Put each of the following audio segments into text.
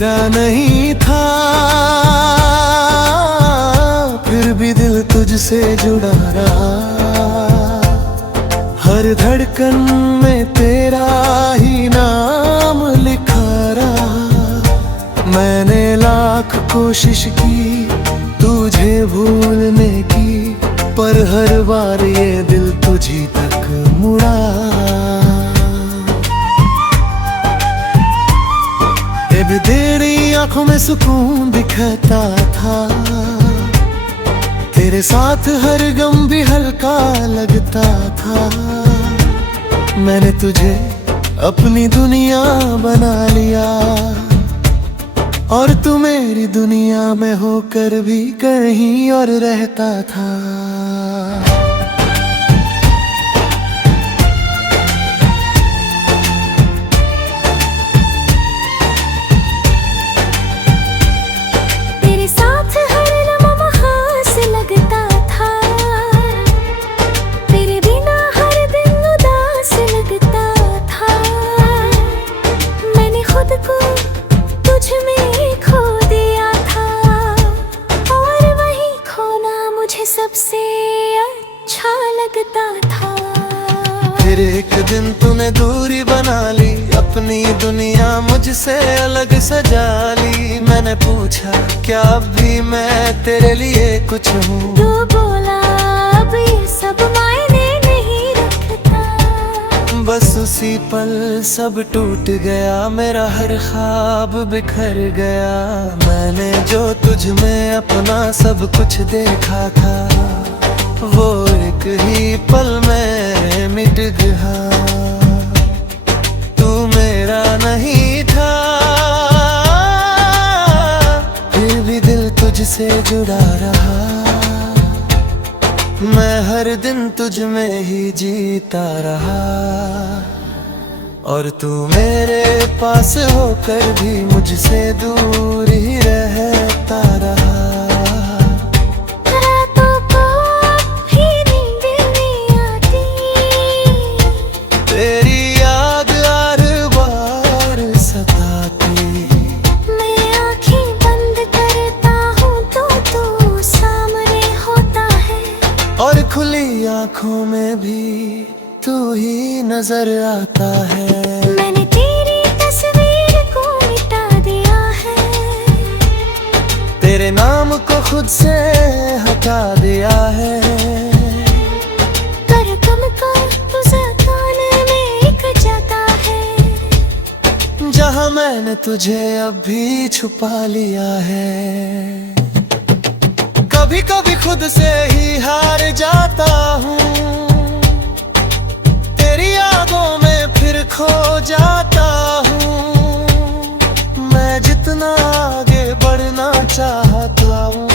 मेरा नहीं था, फिर भी दिल तुझसे जुड़ा रहा। हर धड़कन में तेरा ही नाम लिखा रहा। मैंने लाख कोशिश की तुझे भूलने की, पर हर बार ये दिल तुझी तक मुड़ा। अब तेरी आंखों में सुकून दिखता था, तेरे साथ हर गम भी हल्का लगता था। मैंने तुझे अपनी दुनिया बना लिया, और तू मेरी दुनिया में होकर भी कहीं और रहता था। सबसे अच्छा लगता था। फिर एक दिन तूने दूरी बना ली, अपनी दुनिया मुझसे अलग सजा ली। मैंने पूछा क्या अब भी मैं तेरे लिए कुछ हूँ? तू बोला अब ये सब मायने नहीं रखता। बस उसी पल सब टूट गया, मेरा हर ख्वाब बिखर गया। मैंने जो तुझ में अपना सब कुछ देखा था, वो एक ही पल में मिट गया। तू मेरा नहीं था, फिर भी दिल तुझसे जुड़ा रहा। मैं हर दिन तुझ में ही जीता रहा, और तू मेरे पास होकर भी मुझसे दूर ही रहता रहा। रातों को भी नींद नहीं आती, तेरी याद हर बार सताती। मैं आँखें बंद करता हूँ तो तू सामने होता है, और खुली आँखों में भी तू ही नजर आता है। मैंने तेरी तस्वीर को मिटा दिया है, तेरे नाम को खुद से हटा दिया है। कर कम को तुझे कान में एक जाता है, जहाँ मैंने तुझे अब भी छुपा लिया है। कभी कभी खुद से ही हार जाता हूँ, तेरी यादों में फिर खो जाता हूँ। मैं जितना आगे बढ़ना चाहता हूँ,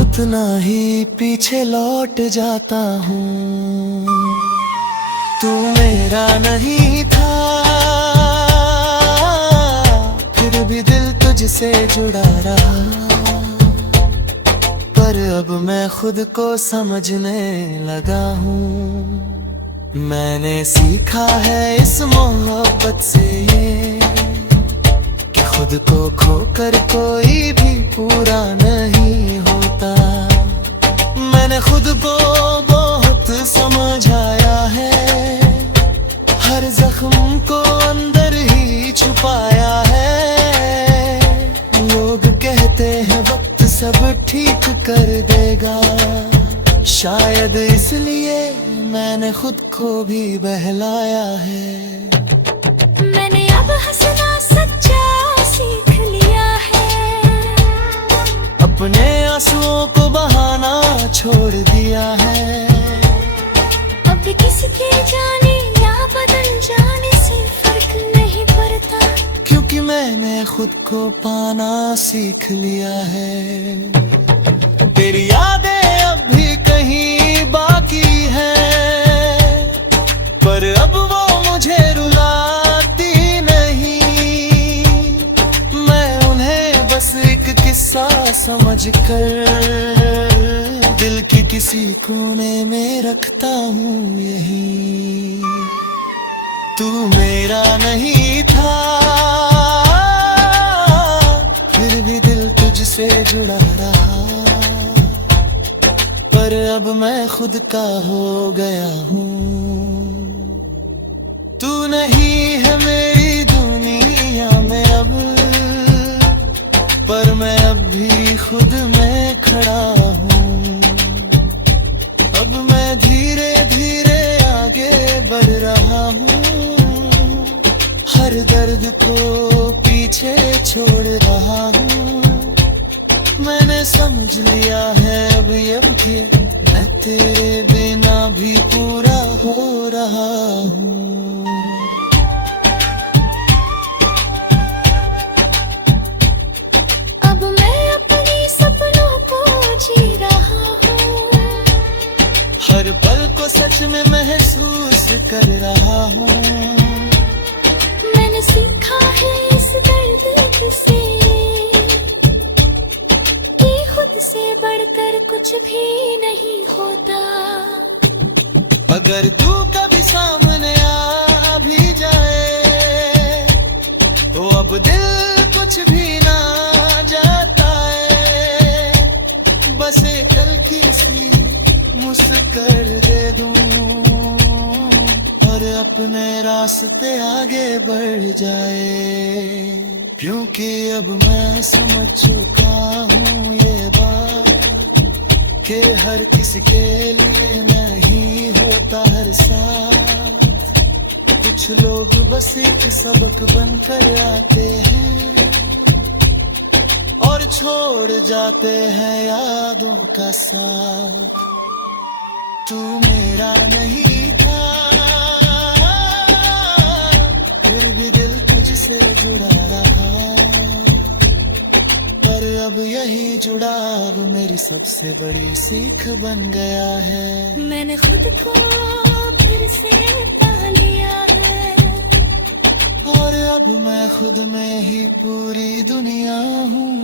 उतना ही पीछे लौट जाता हूँ। तू मेरा नहीं था, फिर भी दिल तुझसे जुड़ा रहा। पर अब मैं खुद को समझने लगा हूँ। मैंने सीखा है इस मोहब्बत से ये, कि खुद को खोकर कोई भी पूरा नहीं होता। मैंने खुद को बहुत समझाया है, हर जख्म को अंदर ही छुपाया है। लोग कहते हैं वक्त सब ठीक कर देगा, शायद इसलिए मैंने खुद को भी बहलाया है। मैंने अब हंसना सच्चा सीख लिया है, अपने आंसुओं को बहाना छोड़ दिया है। अब किसी के जाने या बदल जाने से फर्क नहीं पड़ता, क्योंकि मैंने खुद को पाना सीख लिया है। तेरी यादें अब भी कहीं बाकी हैं, पर अब वो मुझे रुलाती नहीं। मैं उन्हें बस एक किस्सा समझकर दिल की किसी कोने में रखता हूँ यही। तू मेरा नहीं था, जुड़ा रहा, पर अब मैं खुद का हो गया हूँ। तू नहीं है मेरी दुनिया में अब, पर मैं अब भी खुद में खड़ा हूँ। अब मैं धीरे धीरे आगे बढ़ रहा हूँ, हर दर्द को पीछे छोड़ रहा हूँ। मैंने समझ लिया है अब ये कि मैं तेरे बिना भी पूरा हो रहा हूँ। अब मैं अपने सपनों को जी रहा हूँ, हर पल को सच में महसूस कर रहा हूँ। मैंने सीखा है इस दर्द से कि खुद से बढ़कर कुछ भी नहीं होता। अगर तू कभी सामने आ भी जाए, तो अब दिल कुछ भी ना जाता है। बस एक हल्की सी मुस्कुराहट दे दूं और अपने रास्ते आगे बढ़ जाए। क्योंकि अब मैं समझ चुका हूँ ये बात कि हर किसी के लिए नहीं होता हर साथ। कुछ लोग बस एक सबक बनकर आते हैं और छोड़ जाते हैं यादों का साथ। तू मेरा नहीं था, फिर भी दिल तुझसे जुड़ा रहा, पर अब यही जुड़ाव मेरी सबसे बड़ी सीख बन गया है। मैंने खुद को फिर से पा लिया है, और अब मैं खुद में ही पूरी दुनिया हूँ।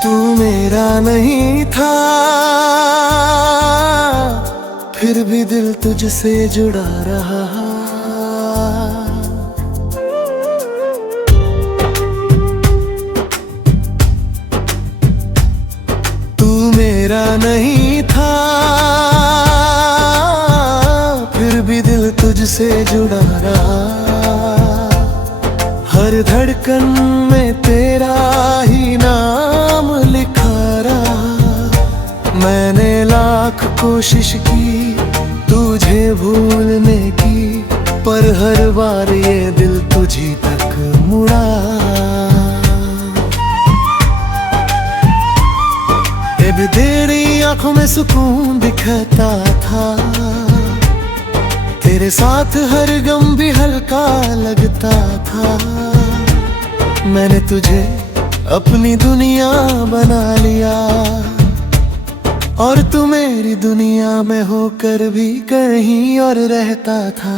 तू मेरा नहीं था, फिर भी दिल तुझसे जुड़ा रहा। तू मेरा नहीं था, फिर भी दिल तुझसे जुड़ा रहा। हर धड़कन में तेरा ही नाम लिखा रहा। मैंने लाख कोशिश की तुझे भूलने की, पर हर बार ये दिल तुझी तक मुड़ा। अब तेरी आंखों में सुकून दिखता था, तेरे साथ हर गम भी हल्का लगता था। मैंने तुझे अपनी दुनिया बना लिया, और तू मेरी दुनिया में होकर भी कहीं और रहता था।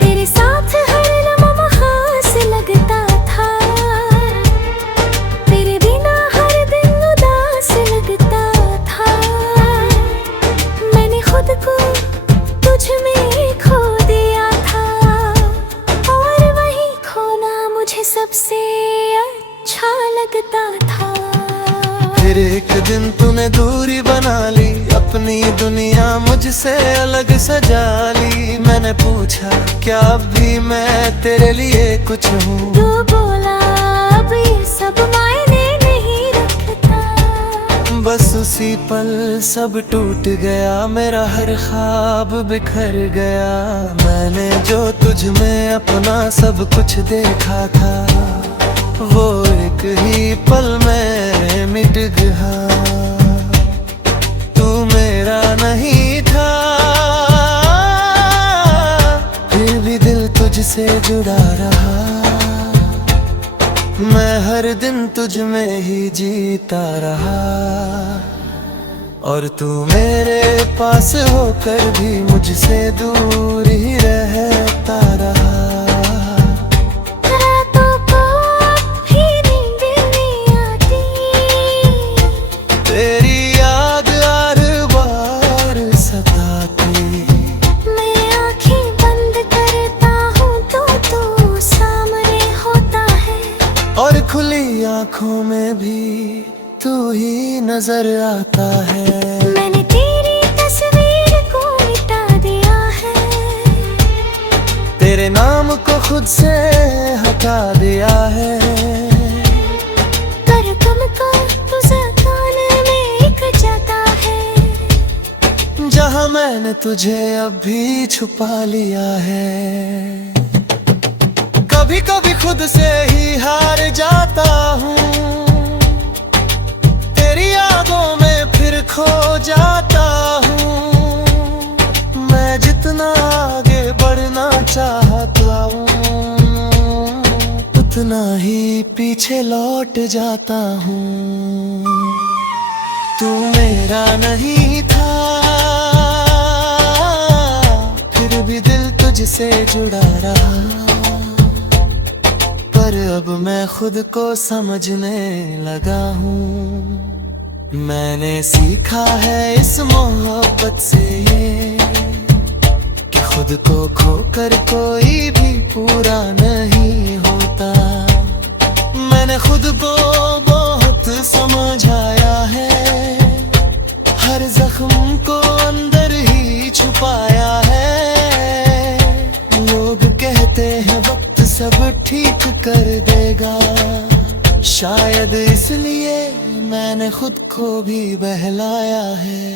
तेरे साथ हर लम्हा खास लगता था, तेरे बिना हर दिन उदास लगता था। मैंने खुद को तुझ में खो दिया था, और वही खोना मुझे सबसे अच्छा लगता था। फिर एक दिन तूने दूरी बना ली, अपनी दुनिया मुझसे अलग सजा ली। मैंने पूछा क्या अब भी मैं तेरे लिए कुछ हूँ? तू बोला अब ये सब मायने नहीं रखता। बस उसी पल सब टूट गया, मेरा हर ख्वाब बिखर गया। मैंने जो तुझ में अपना सब कुछ देखा था, वो एक ही पल में मिट गया। तू मेरा नहीं था, फिर भी दिल तुझसे तुझसे जुड़ा रहा। मैं हर दिन तुझ में ही जीता रहा, और तू मेरे पास होकर भी मुझसे दूर ही रहता रहा। रातों को भी नींद नहीं आती, तेरी याद हर बार सताती। मैं आंखें बंद करता हूँ तो तू सामने होता है, और खुली आंखों में भी तू ही नजर आता है। मैंने तेरी तस्वीर को मिटा दिया है, तेरे नाम को खुद से हटा दिया है। कर कम को तुझे कान में एक जाता है, जहां मैंने तुझे अब भी छुपा लिया है। कभी कभी खुद से ही हार जाता हूँ, तेरी यादों में फिर खो जाता हूँ। मैं जितना आगे बढ़ना चाहता हूँ, उतना ही पीछे लौट जाता हूँ। तू मेरा नहीं था, फिर भी दिल तुझसे जुड़ा रहा। पर अब मैं खुद को समझने लगा हूँ, मैंने सीखा है इस मोहब्बत से ये, कि खुद को खोकर कोई भी पूरा नहीं होता। मैंने खुद को बहुत समझाया है, हर जख्म को अंदर ही छुपाया है। लोग कहते हैं वक्त सब ठीक कर देगा, शायद इसलिए मैंने खुद को भी बहलाया है।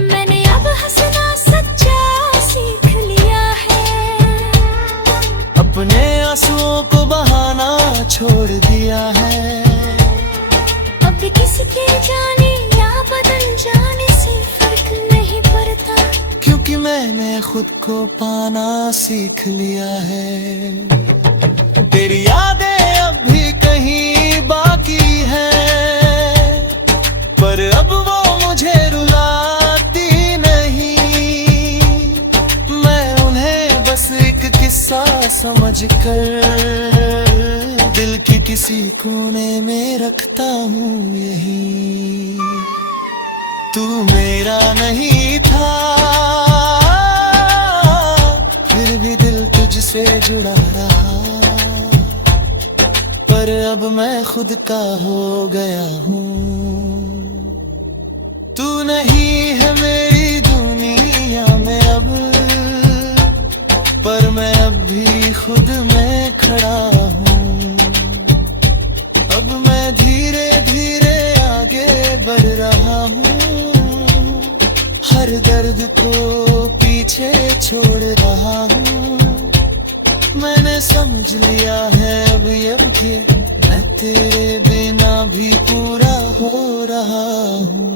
मैंने अब हंसना सच्चा सीख लिया है, अपने आंसुओं को बहाना छोड़ दिया है। अब किसी के जाने या बदल जाने से फर्क नहीं पड़ता, क्योंकि मैंने खुद को पाना सीख लिया है। तेरी यादें अब भी कहीं बाकी हैं, पर अब वो मुझे रुलाती नहीं। मैं उन्हें बस एक किस्सा समझकर दिल के किसी कोने में रखता हूँ यही। तू मेरा नहीं था, फिर भी दिल तुझसे जुड़ा रहा। पर अब मैं खुद का हो गया हूँ, तू नहीं है मेरी दुनिया में अब। पर मैं अब भी खुद में खड़ा हूँ, अब मैं धीरे धीरे आगे बढ़ रहा हूँ। हर दर्द को पीछे छोड़ रहा हूँ। मैंने समझ लिया है अब ये कि मैं तेरे बिना भी पूरा हो रहा हूँ।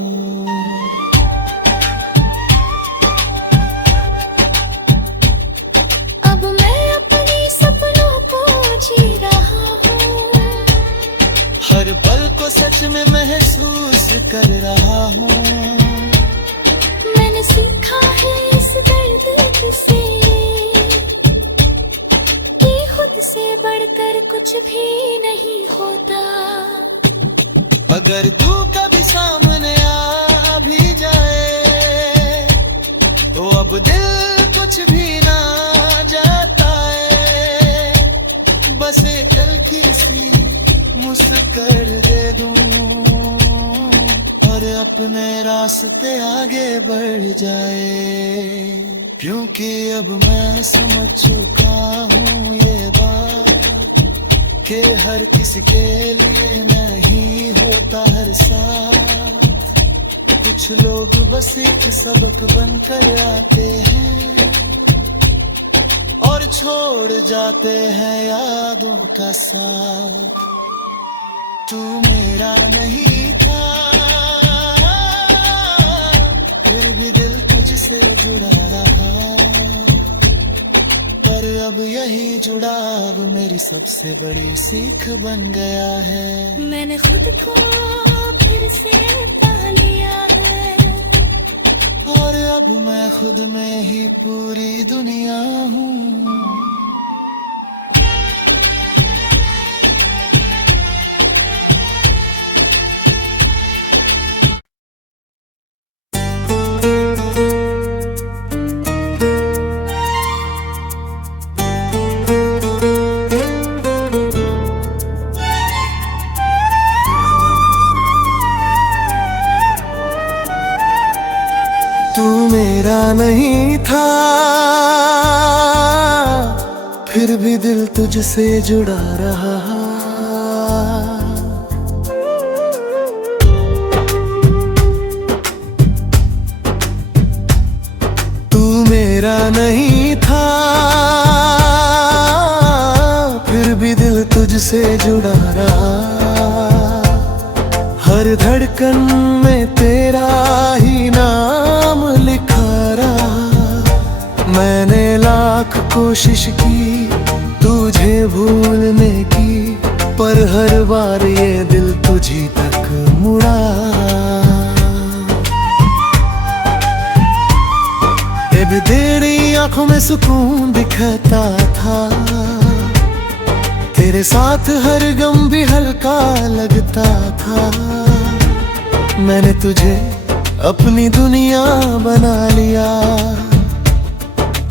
अब मैं अपने सपनों को जी रहा हूँ, हर पल को सच में महसूस कर रहा हूँ। मैंने सीखा है इस दर्द से कि खुद से बढ़कर कुछ भी नहीं होता। अगर तू कभी सामने आ भी जाए, तो अब दिल कुछ भी ना जाता है। बस एक हल्की सी मुस्कुराहट दे दूं, और अपने रास्ते आगे बढ़ जाए। क्योंकि अब मैं समझ चुका हूँ ये बात, कि हर किसी के लिए नहीं होता हर साथ। कुछ लोग बस एक सबक बनकर आते हैं, और छोड़ जाते हैं यादों का साथ। तू मेरा नहीं था, फिर भी दिल तुझसे जुड़ा रहा। पर अब अब यही जुड़ाव मेरी सबसे बड़ी सीख बन गया है। मैंने खुद को फिर से पा लिया है, और अब मैं खुद में ही पूरी दुनिया हूँ। तू मेरा नहीं था, फिर भी दिल तुझसे जुड़ा रहा। तू मेरा नहीं था, फिर भी दिल तुझसे जुड़ा रहा। हर धड़कन में तेरा ही नाम लिखा रहा। मैंने लाख कोशिश की तुझे भूलने की, पर हर बार ये दिल तुझी तक मुड़ा। अब तेरी आंखों में सुकून दिखता था, तेरे साथ हर गम भी हल्का लगता था। मैंने तुझे अपनी दुनिया बना लिया,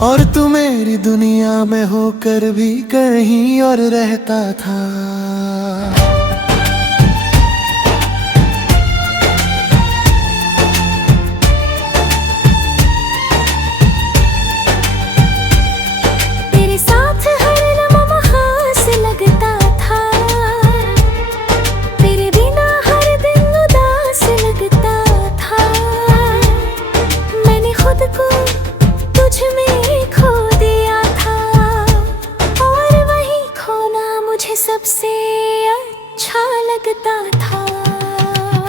और तू मेरी दुनिया में होकर भी कहीं और रहता था। तेरे साथ हर लम्हा खास लगता था, तेरे बिना हर दिन उदास लगता था। मैंने खुद को तुझ में खो दिया था, और वही खोना मुझे सबसे अच्छा लगता था।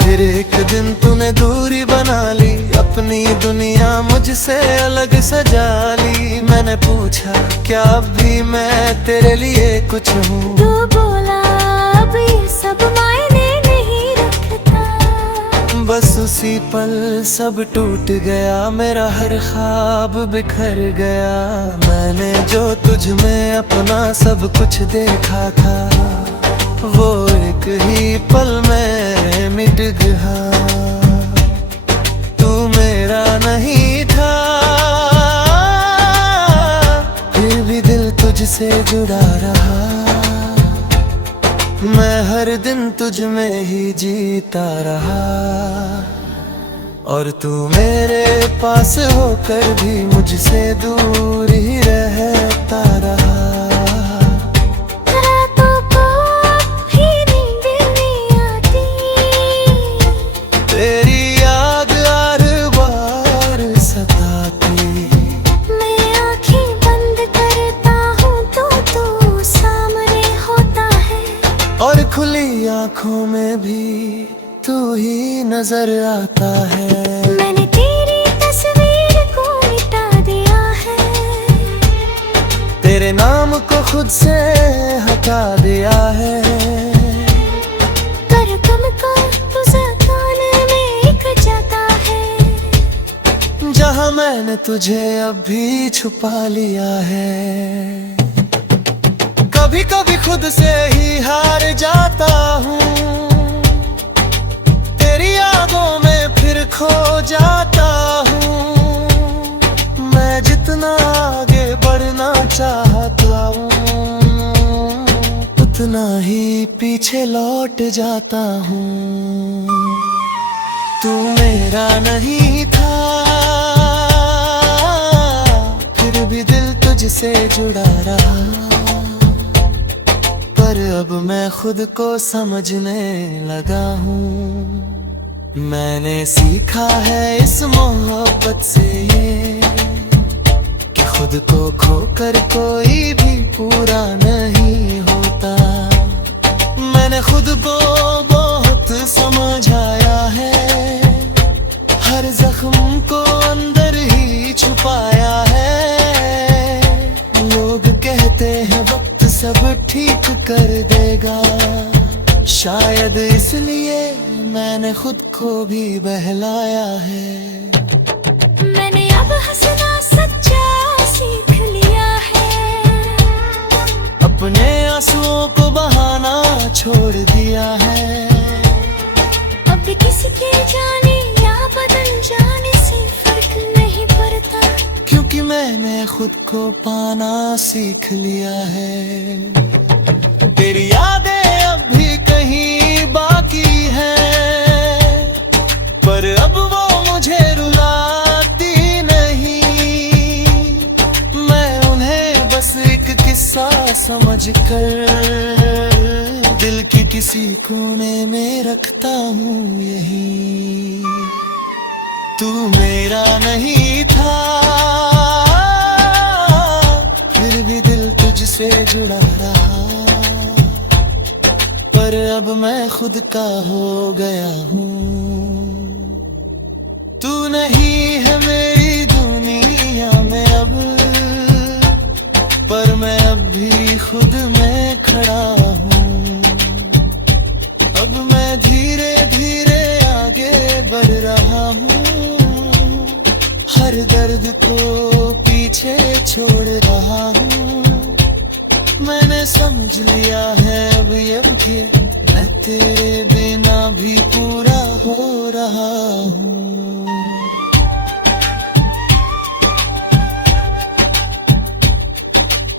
फिर एक दिन तूने दूरी बना ली, अपनी दुनिया मुझसे अलग सजा ली। मैंने पूछा क्या अब भी मैं तेरे लिए कुछ हूँ? तू बोला अब ये सब मायने नहीं रखता। बस उसी पल सब टूट गया, मेरा हर ख्वाब बिखर गया। मैंने जो तुझ में अपना सब कुछ देखा था, वो एक ही पल में मिट गया। तू मेरा नहीं था, फिर भी दिल तुझसे जुड़ा रहा। मैं हर दिन तुझ में ही जीता रहा, और तू मेरे पास होकर भी मुझसे दूर ही रहता रहा। रातों को भी नींद नहीं आती, तेरी याद हर बार सताती। मैं आँखें बंद करता हूँ तो तू सामने होता है, और खुली आंखों में भी तू ही नजर आता है। मैंने तेरी तस्वीर को मिटा दिया है, तेरे नाम को खुद से हटा दिया है। पर तुमको तुझे कान में एक जाता है, जहाँ मैंने तुझे अब भी छुपा लिया है। कभी कभी खुद से ही हार जाता हूँ, तेरी यादों में फिर खो जाता हूँ। मैं जितना आगे बढ़ना चाहता हूँ, उतना ही पीछे लौट जाता हूँ। तू मेरा नहीं था, फिर भी दिल तुझसे जुड़ा रहा। पर अब मैं खुद को समझने लगा हूँ। मैंने सीखा है इस मोहब्बत से ये, कि खुद को खोकर कोई भी पूरा नहीं होता। मैंने खुद को बहुत समझाया है, हर जख्म को अंदर ही छुपाया है। लोग कहते ठीक कर देगा। शायद इसलिए मैंने खुद को भी बहलाया है। मैंने अब हंसना सच्चा सीख लिया है। अपने आंसुओं को बहाना छोड़ दिया है। अब किसी के जाने या बदल जाने से फर्क नहीं पड़ता, क्योंकि मैंने खुद को पाना सीख लिया है। तेरी यादें अब भी कहीं बाकी हैं, पर अब वो मुझे रुलाती नहीं। मैं उन्हें बस एक किस्सा समझकर दिल के किसी कोने में रखता हूँ यही। तू मेरा नहीं था, फिर भी दिल तुझसे जुड़ा रहा। पर अब मैं खुद का हो गया हूँ। तू नहीं है मेरी दुनिया में अब, पर मैं अब भी खुद में खड़ा हूँ। अब मैं धीरे धीरे आगे बढ़ रहा हूँ, हर दर्द को पीछे छोड़ रहा हूँ। मैंने समझ लिया है अब ये कि मैं तेरे बिना भी पूरा हो रहा हूँ।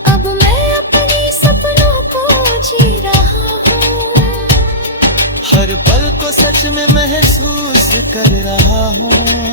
अब मैं अपने सपनों को जी रहा हूँ। हर पल को सच में महसूस कर रहा हूँ।